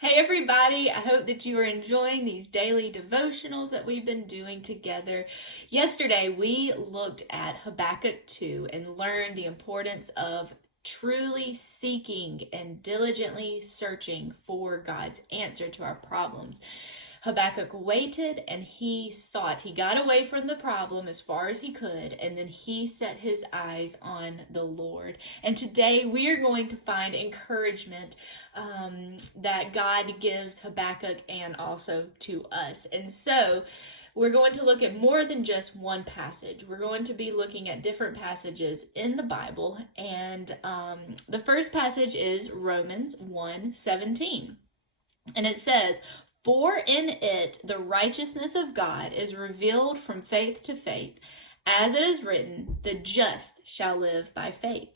Hey everybody, I hope that you are enjoying these daily devotionals that we've been doing together. Yesterday we looked at Habakkuk 2 and learned the importance of truly seeking and diligently searching for God's answer to our problems. Habakkuk waited and he sought. He got away from the problem as far as he could, and then he set his eyes on the Lord. And today we are going to find encouragement that God gives Habakkuk and also to us. And so we're going to look at more than just one passage. We're going to be looking at different passages in the Bible. And the first passage is Romans 1:17. And it says, "For in it the righteousness of God is revealed from faith to faith, as it is written, the just shall live by faith."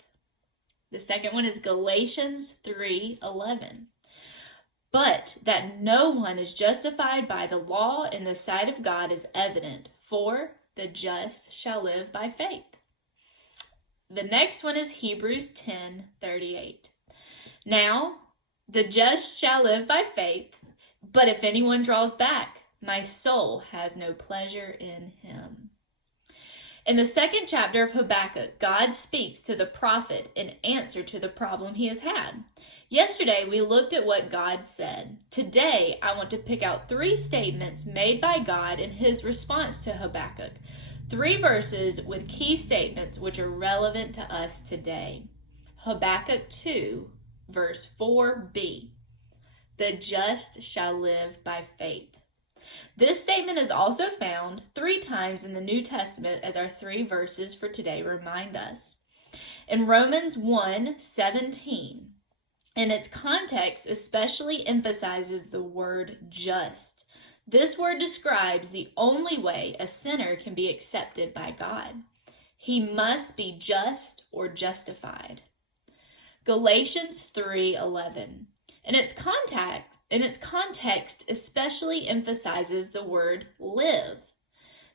The second one is Galatians 3:11. "But that no one is justified by the law in the sight of God is evident, for the just shall live by faith." The next one is Hebrews 10:38. "Now the just shall live by faith, but if anyone draws back, my soul has no pleasure in him." In the second chapter of Habakkuk, God speaks to the prophet in answer to the problem he has had. Yesterday, we looked at what God said. Today, I want to pick out 3 statements made by God in his response to Habakkuk. 3 verses with key statements which are relevant to us today. Habakkuk 2, verse 4b. "The just shall live by faith." This statement is also found 3 times in the New Testament, as our 3 verses for today remind us. In Romans 1:17, and its context especially emphasizes the word just. This word describes the only way a sinner can be accepted by God. He must be just or justified. Galatians 3:11. In its context especially emphasizes the word live.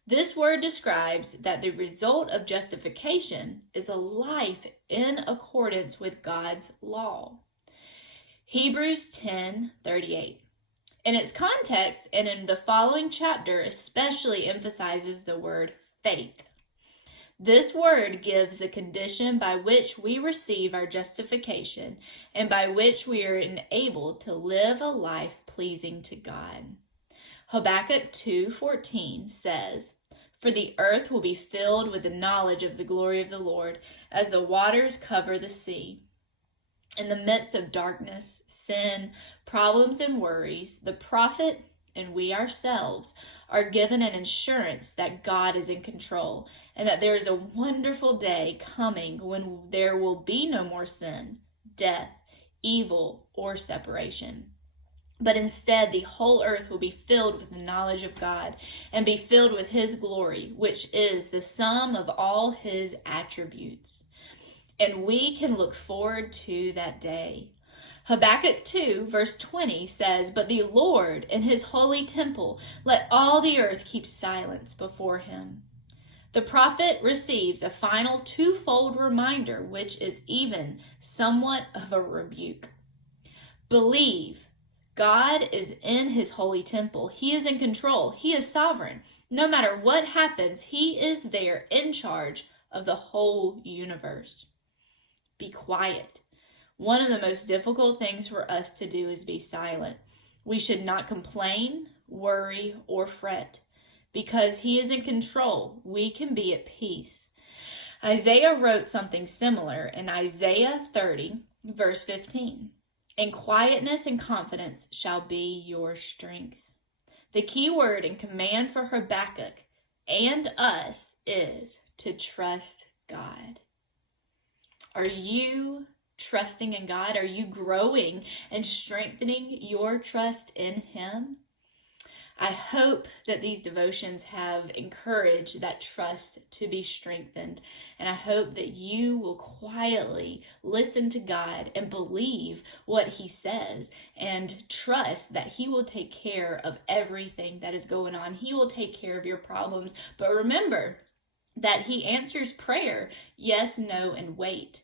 This word describes that the result of justification is a life in accordance with God's law. Hebrews 10:38. In its context and in the following chapter especially emphasizes the word faith. This word gives the condition by which we receive our justification and by which we are enabled to live a life pleasing to God. Habakkuk 2:14 says, "For the earth will be filled with the knowledge of the glory of the Lord, as the waters cover the sea." In the midst of darkness, sin, problems, and worries, the prophet and we ourselves are given an assurance that God is in control and that there is a wonderful day coming when there will be no more sin, death, evil, or separation. But instead, the whole earth will be filled with the knowledge of God and be filled with his glory, which is the sum of all his attributes. And we can look forward to that day. Habakkuk 2, verse 20 says, "But the Lord in his holy temple, let all the earth keep silence before him." The prophet receives a final 2-fold reminder, which is even somewhat of a rebuke. Believe God is in his holy temple. He is in control. He is sovereign. No matter what happens, he is there in charge of the whole universe. Be quiet. One of the most difficult things for us to do is be silent. We should not complain, worry, or fret. Because he is in control, we can be at peace. Isaiah wrote something similar in Isaiah 30, verse 15. "And quietness and confidence shall be your strength." The key word and command for Habakkuk and us is to trust God. Are you trusting in God? Are you growing and strengthening your trust in him? I hope that these devotions have encouraged that trust to be strengthened. And I hope that you will quietly listen to God and believe what he says and trust that he will take care of everything that is going on. He will take care of your problems. But remember that he answers prayer, yes, no, and wait.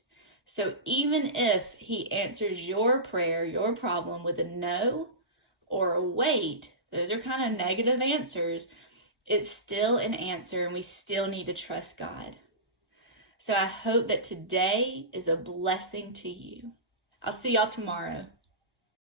So even if he answers your prayer, your problem with a no or a wait, those are kind of negative answers, it's still an answer and we still need to trust God. So I hope that today is a blessing to you. I'll see y'all tomorrow.